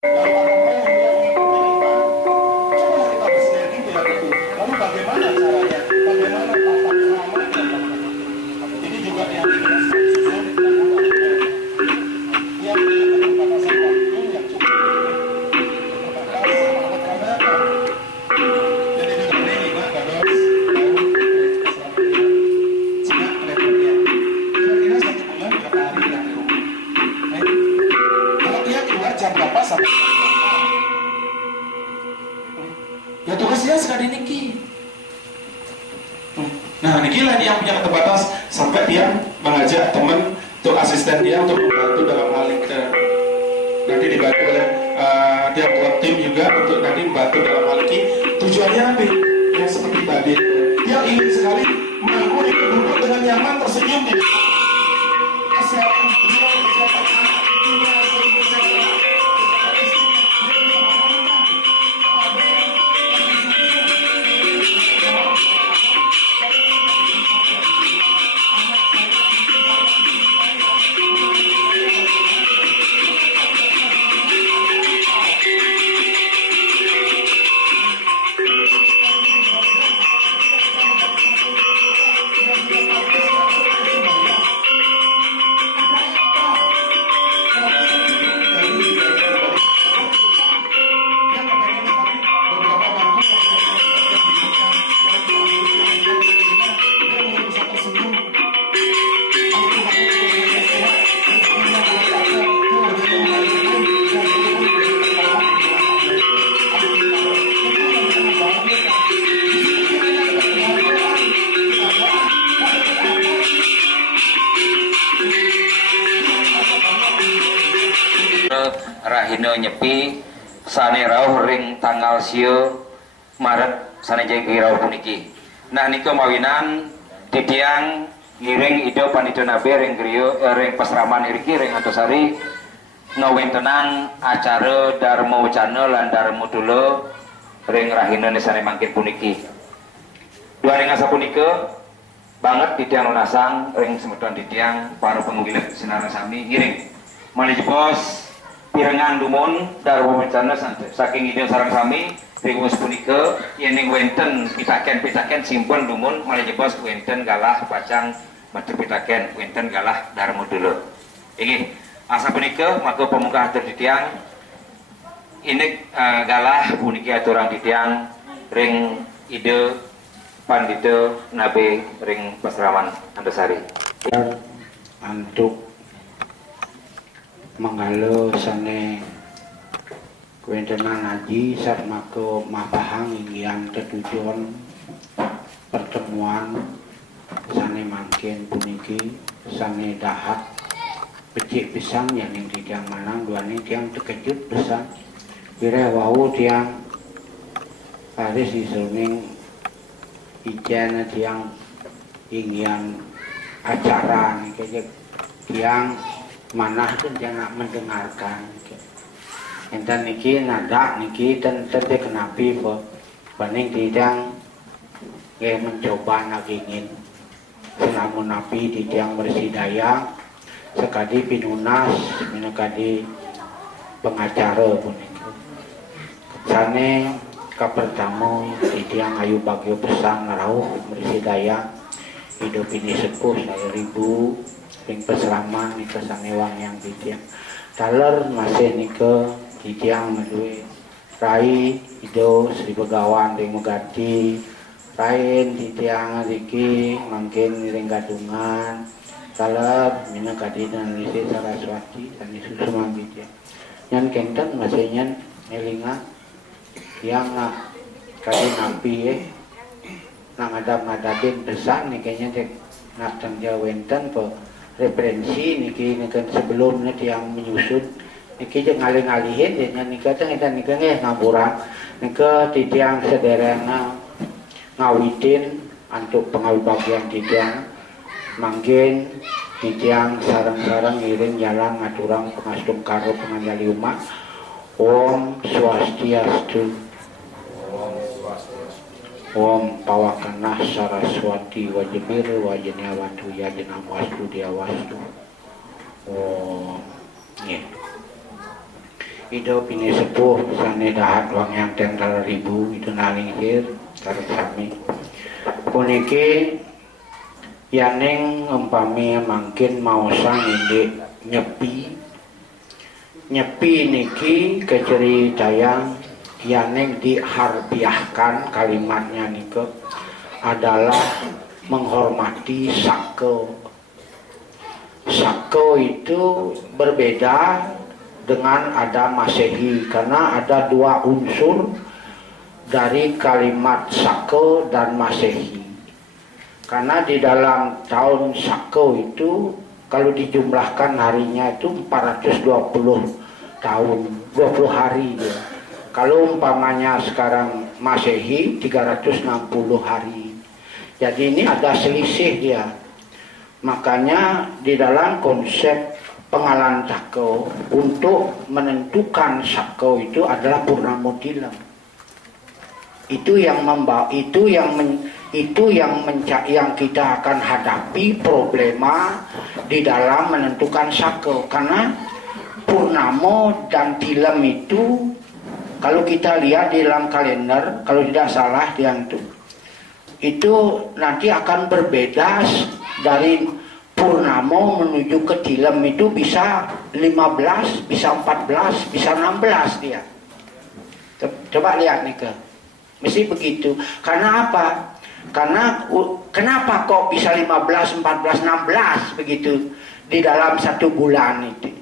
Lalu ada orang yang melihat coba kita bersinergi tidak itu. Lalu bagaimana caranya? Bagaimana tata keramanya? Ini juga yang susun yang keterbatasan waktu yang cukup terbatas karena jadi juga ini lima gados tahun keselamatan jika levelnya kira-kira 1 bulan berapa hari yang di rumah. Kalau dia keluar jam berapa sampai ya tugasnya sekali niki. Nah niki lah yang punya keterbatas sampai dia mengajak teman untuk asisten dia untuk membantu dalam hal itu. Nanti dibantu oleh dia buat tim juga untuk nanti membantu dalam hal ini. Tujuannya apa? Yang seperti tadi dia ingin sekali mangkuk itu duduk dengan nyaman tersenyum di kesehatan beliau, kesehatan anak ibunya, kesehatan Rahino nyepi sane rauh ring tanggal sio Maret sane jengki rauh puniki. Nah niku mawinan titiang ngiring ido panido nabe ring griyo ring pasraman iriki ring Antosari ngawintenan acara Darmo Wacana lan Darmo Dulo ring Rahino sane mangkin puniki. Dua ring asa punika banget titiang lunasang ring semeton titiang para pengugilat sinar sami ngiring manijpos pirengan dumun Darmo Wacana saking ide sarang sami ringus punika yening wenten pitaken simpon dumun manijpos wenten galah pacang mati pitaken wenten galah Darmo Dulo. Inggih asa punika maka pemuka atur titiang ini galah puniki aturang titiang ring ide pandita nabe ring pasraman Antosari untuk menggalo sane kuentenan haji sat mako mapahang yang ketujuan pertemuan sane mangkin puniki sane dahat pecik pisang yang tiang manang dua ini tiang terkejut besar kira wau tiang Paris disuning ijen tiang ingin acara nih kayak tiang mana pun jangan mendengarkan. Enten niki nada niki dan tete kenapi kok banding tidak mencoba nagingin selamun napi tidak bersih daya sekali pinunas minakadi pengacara pun sane kapertamo tidak ayu bagio pesan rauh bersih daya hidup ini sepuh saya ribu ring peselaman nika sanewang yang titiang taler masih nika titiang medue rai ido Sri Begawan ring megati rain titiang riki mangkin ring gadungan taler mina kadina nisi Saraswati sani susu mangkitiang nyan kenten masih nyan melinga yang kadin api nang ngadap-ngadapin pesan nih kayaknya dek nak tangja wenten po referensi niki nikan sebelumnya yang menyusun niki jeung ngalih-ngalihin nya nika teh eta nika ngapura nika titiang sederhana ngawitin untuk pengawi bagian titiang mangkin titiang sareng-sareng ngiring jalan ngaturang pengastum karo pengandali umat Om Swastiastu Om Pawakanah Saraswati Wajemir Wajenawatu Yajenawastu Diawastu Om Ido pini sepuh sane dahat wang yang tenggal ribu itu nalingkir tarik sami. Puniki yaneng umpami mangkin mau sang ide nyepi niki keceritayang yaneng diharfiahkan kalimatnya nike adalah menghormati sake. Sake itu berbeda dengan ada Masehi karena ada dua unsur dari kalimat sake dan Masehi. Karena di dalam tahun sake itu kalau dijumlahkan harinya itu 420 tahun, 20 hari ya. Kalau umpamanya sekarang Masehi 360 hari. Jadi ini ada selisih dia. Makanya di dalam konsep pengalan sake untuk menentukan sake itu adalah purnama tilam. Itu yang membawa, yang kita akan hadapi problema di dalam menentukan sake. Karena purnama dan tilam itu kalau kita lihat di dalam kalender, kalau tidak salah itu nanti akan berbeda dari purnama menuju ke tilam itu bisa 15, bisa 14, bisa 16 dia. Coba lihat nih ke. Mesti begitu. Karena apa? Karena kenapa kok bisa 15, 14, 16 begitu di dalam satu bulan itu?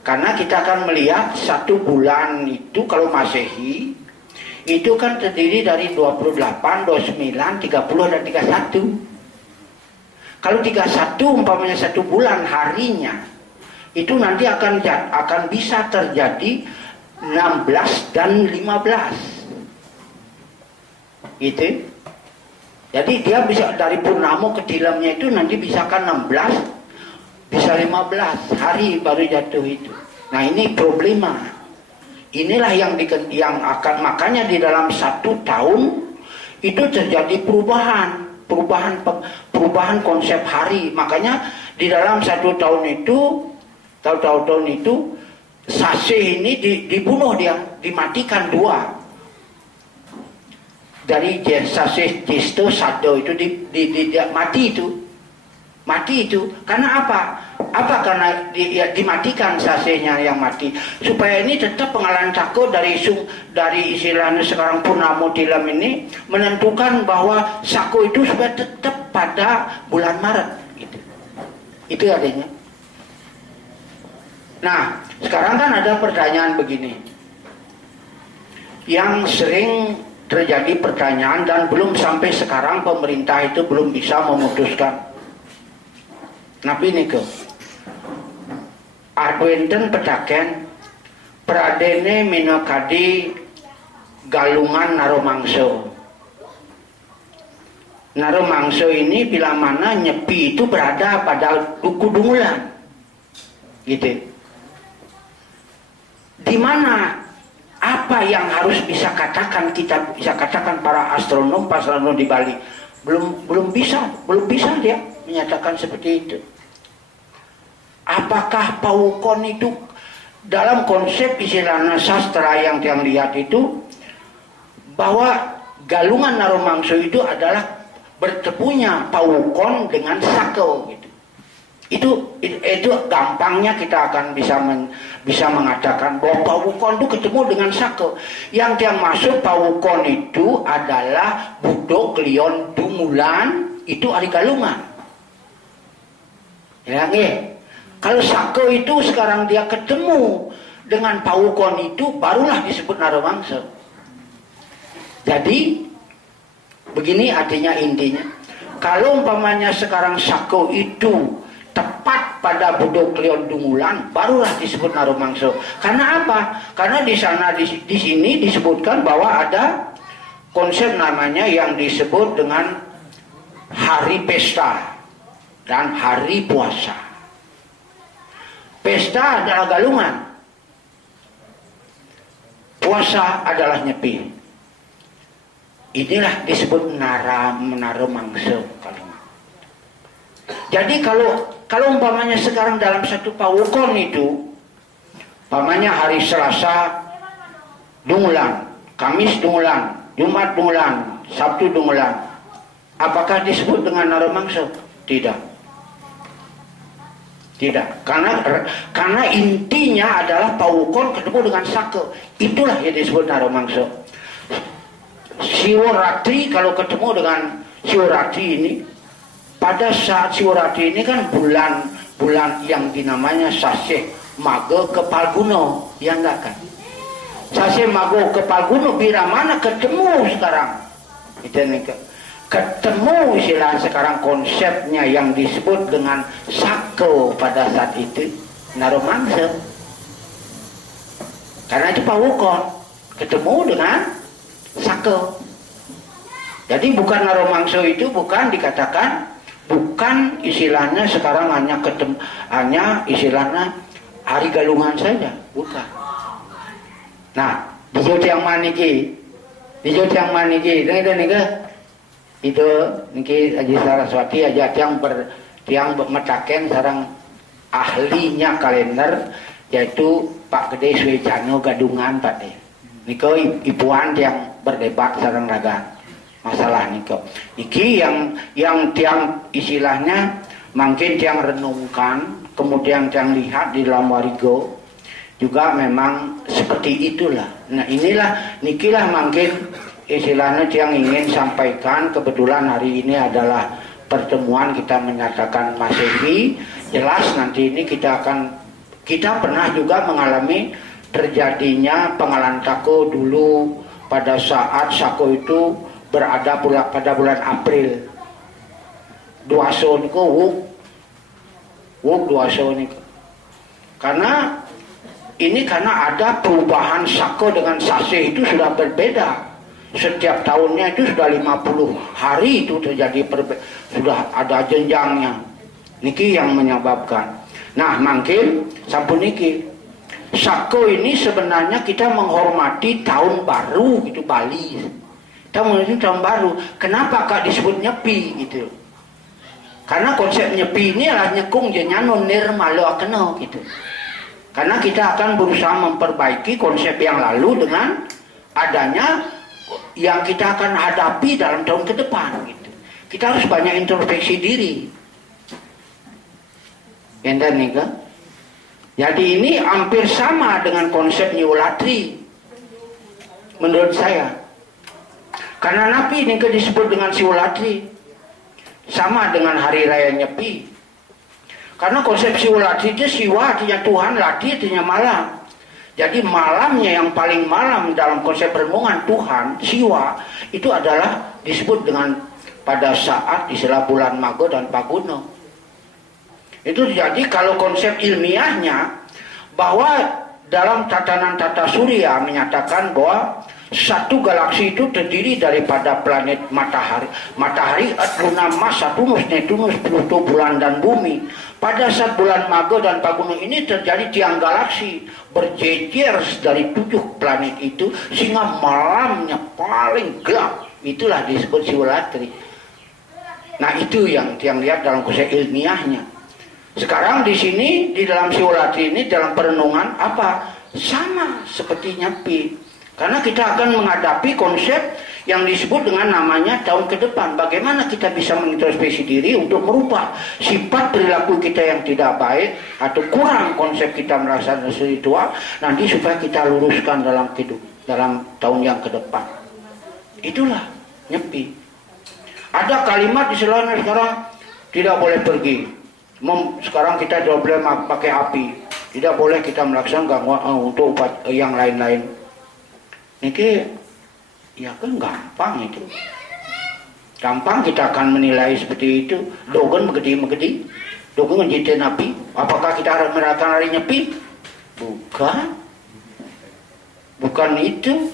Karena kita akan melihat satu bulan itu kalau Masehi itu kan terdiri dari 28, 29, 30 dan 31. Kalau 31 umpamanya satu bulan harinya itu nanti akan bisa terjadi 16 dan 15. Gitu. Jadi dia bisa dari purnama ke tilamnya itu nanti bisa kan 16, bisa 15 hari baru jatuh itu. Nah ini problema. Inilah yang akan, makanya di dalam satu tahun itu terjadi perubahan konsep hari. Makanya di dalam satu tahun itu Sase ini dibunuh dia, dimatikan dua. Dari Sase Jisto Sado itu mati itu karena apa karena dimatikan sasenya yang mati supaya ini tetap pengalan sake dari istilahnya sekarang purnama tilam ini menentukan bahwa sake itu supaya tetap pada bulan Maret gitu. Itu artinya. Nah sekarang kan ada pertanyaan begini yang sering terjadi pertanyaan dan belum sampai sekarang pemerintah itu belum bisa memutuskan. Napi ini ke Adwenten pedaken pradene minakadi galungan naromangso. Naromangso ini bila mana nyepi itu berada pada duku Dungulan, gitu. Di mana apa yang harus kita bisa katakan para astronom di Bali belum bisa dia menyatakan seperti itu. Apakah Paukon itu dalam konsep istilahnya sastra yang lihat itu bahwa galungan naromangso itu adalah bertepunya Paukon dengan sake gitu. Itu gampangnya kita akan bisa mengatakan bahwa Paukon itu ketemu dengan sake. Yang masuk Paukon itu adalah Budok Lion Dungulan itu hari galungan. Ya, kalau sake itu sekarang dia ketemu dengan Paukon itu barulah disebut naromangso. Jadi begini artinya intinya. Kalau umpamanya sekarang sake itu tepat pada Budok Lion Dungulan barulah disebut naromangso. Karena apa? Karena di sana di sini disebutkan bahwa ada konsep namanya yang disebut dengan hari pesta dan hari puasa. Pesta adalah galungan, puasa adalah nyepi. Inilah disebut naromangso. Jadi kalau umpamanya sekarang dalam satu Paukon itu Pamannya hari Selasa dungulan, Kamis dungulan, Jumat dungulan, Sabtu dungulan. Apakah disebut dengan naromangsa? Tidak. Tidak. Karena intinya adalah pawukon ketemu dengan sake. Itulah yang disebut naromangsa. Siwaratri kalau ketemu dengan Siwaratri ini, pada saat Siwaratri ini kan bulan yang dinamanya Sasih Maga ke Palguno, ya enggak kan? Sasih Maga ke Palguno bila mana ketemu sekarang? Itu nih, ketemu istilah sekarang konsepnya yang disebut dengan sako pada saat itu naromangsa. Karena itu pawukon ketemu dengan sako. Jadi bukan naromangsa itu bukan dikatakan, bukan istilahnya sekarang hanya istilahnya hari galungan saja, bukan. Nah, di Jogja yang maniki, dengar itu niki Haji Saraswati aja tiang metaken sarang ahlinya kalender yaitu Pak Gede Swecano Gadungan Pak de. Niko ibuan yang berdebat sarang raga masalah niko. Iki yang tiang istilahnya mungkin tiang renungkan, kemudian tiang lihat di dalam warigo juga memang seperti itulah. Nah inilah nikilah mungkin istilahnya yang ingin sampaikan. Kebetulan hari ini adalah pertemuan kita menyatakan Masehi. Jelas nanti ini kita pernah juga mengalami terjadinya pengalantako dulu pada saat Sako itu berada pada bulan April. Duaso niku wuk duaso niku. Karena ada perubahan Sako dengan Sasih itu sudah berbeda. Setiap tahunnya itu sudah 50 hari itu terjadi sudah ada jenjangnya. Niki yang menyebabkan. Nah, mungkin sampun niki. Sako ini sebenarnya kita menghormati tahun baru gitu Bali. Kita menghormati tahun baru. Kenapa Kak disebut nyepi gitu? Karena konsep nyepi ini adalah nyekung jenyanon nirmalo akeno gitu. Karena kita akan berusaha memperbaiki konsep yang lalu dengan adanya yang kita akan hadapi dalam tahun ke depan gitu. Kita harus banyak introspeksi diri. Enten nih kan? Jadi ini hampir sama dengan konsep Nyiwolatri menurut saya. Karena Napi ini disebut dengan Siwolatri sama dengan hari raya Nyepi. Karena konsep Siwolatri itu Siwa artinya Tuhan, Lati artinya malam. Jadi malamnya yang paling malam dalam konsep renungan Tuhan, Siwa, itu adalah disebut dengan pada saat istilah bulan Mago dan Paguno. Itu jadi kalau konsep ilmiahnya bahwa dalam tatanan tata surya menyatakan bahwa satu galaksi itu terdiri daripada planet matahari, Adrunama, Saturnus, Neptunus, Pluto, bulan dan bumi. Pada saat bulan Mago dan Paguno ini terjadi tiang galaksi berjejer dari 7 planet itu sehingga malamnya paling gelap. Itulah disebut Siwolatri. Nah itu yang lihat dalam konsep ilmiahnya. Sekarang di sini di dalam Siwolatri ini dalam perenungan apa? Sama seperti Nyepi. Karena kita akan menghadapi konsep yang disebut dengan namanya tahun ke depan. Bagaimana kita bisa mengintrospeksi diri untuk merubah sifat perilaku kita yang tidak baik atau kurang konsep kita merasa spiritual nanti supaya kita luruskan dalam hidup dalam tahun yang ke depan. Itulah Nyepi. Ada kalimat di selana sekarang tidak boleh pergi. Sekarang kita tidak boleh pakai api. Tidak boleh kita melaksanakan untuk yang lain-lain. Niki ya kan gampang itu. Gampang kita akan menilai seperti itu. Dogen megedi. Dogen menjadi napi. Apakah kita harus merayakan hari Nyepi? Bukan. Bukan itu.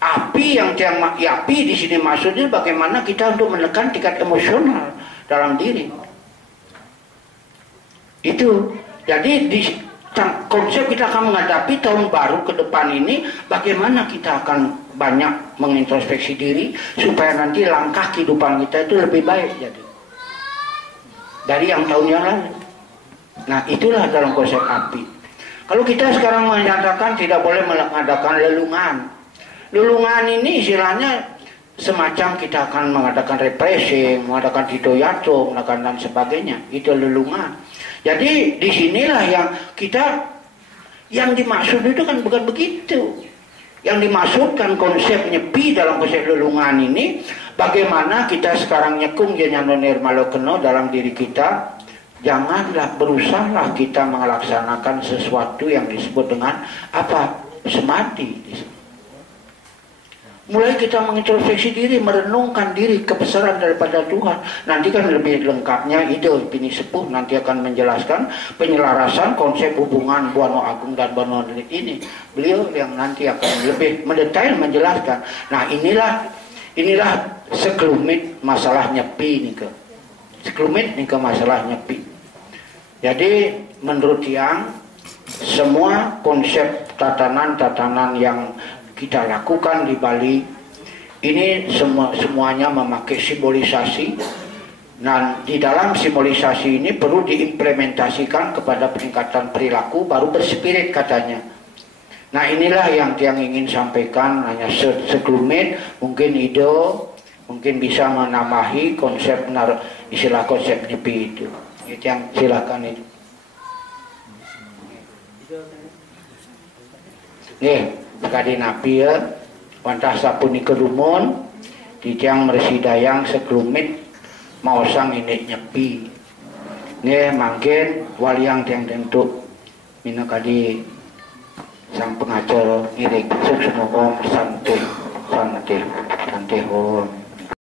Api api di sini maksudnya bagaimana kita untuk menekan tingkat emosional dalam diri. Itu. Jadi konsep kita akan menghadapi tahun baru ke depan ini, bagaimana kita akan banyak mengintrospeksi diri supaya nanti langkah kehidupan kita itu lebih baik jadi dari yang tahun yang lalu. Nah itulah dalam konsep api. Kalau kita sekarang menyatakan tidak boleh mengadakan lelungan. Lelungan ini istilahnya semacam kita akan mengadakan represi, mengadakan hitoyato, mengadakan dan sebagainya. Itu lelungan. Jadi disinilah yang kita, yang dimaksud itu kan bukan begitu. Yang dimaksudkan konsep nyepi dalam konsep lelungan ini, bagaimana kita sekarang nyekung jenyan nirmalo keno dalam diri kita. Janganlah berusahalah kita melaksanakan sesuatu yang disebut dengan apa? Semati. Mulai kita mengintrospeksi diri, merenungkan diri kebesaran daripada Tuhan. Nanti kan lebih lengkapnya Ido Bini Sepuh nanti akan menjelaskan penyelarasan konsep hubungan Buano Agung dan Buano Delit ini. Beliau yang nanti akan lebih mendetail menjelaskan. Nah inilah sekelumit masalah nyepi nih ke. Sekelumit nih ke masalah nyepi. Jadi menurut yang semua konsep tatanan-tatanan yang kita lakukan di Bali ini semuanya memakai simbolisasi, dan di dalam simbolisasi ini perlu diimplementasikan kepada peningkatan perilaku baru berspirit katanya. Nah inilah yang tiang ingin sampaikan, hanya sekelumit. Mungkin Ido mungkin bisa menambahi konsep istilah konsep nyepi itu. Yang silakan itu. Nih, sekali napi ya, wantah sapuni kerumun, dijang mersidayang sekelumit mau sang ini nyepi. Nih, mungkin waliang yang tentu mina kali sang pengajar ngirik semua om santai om.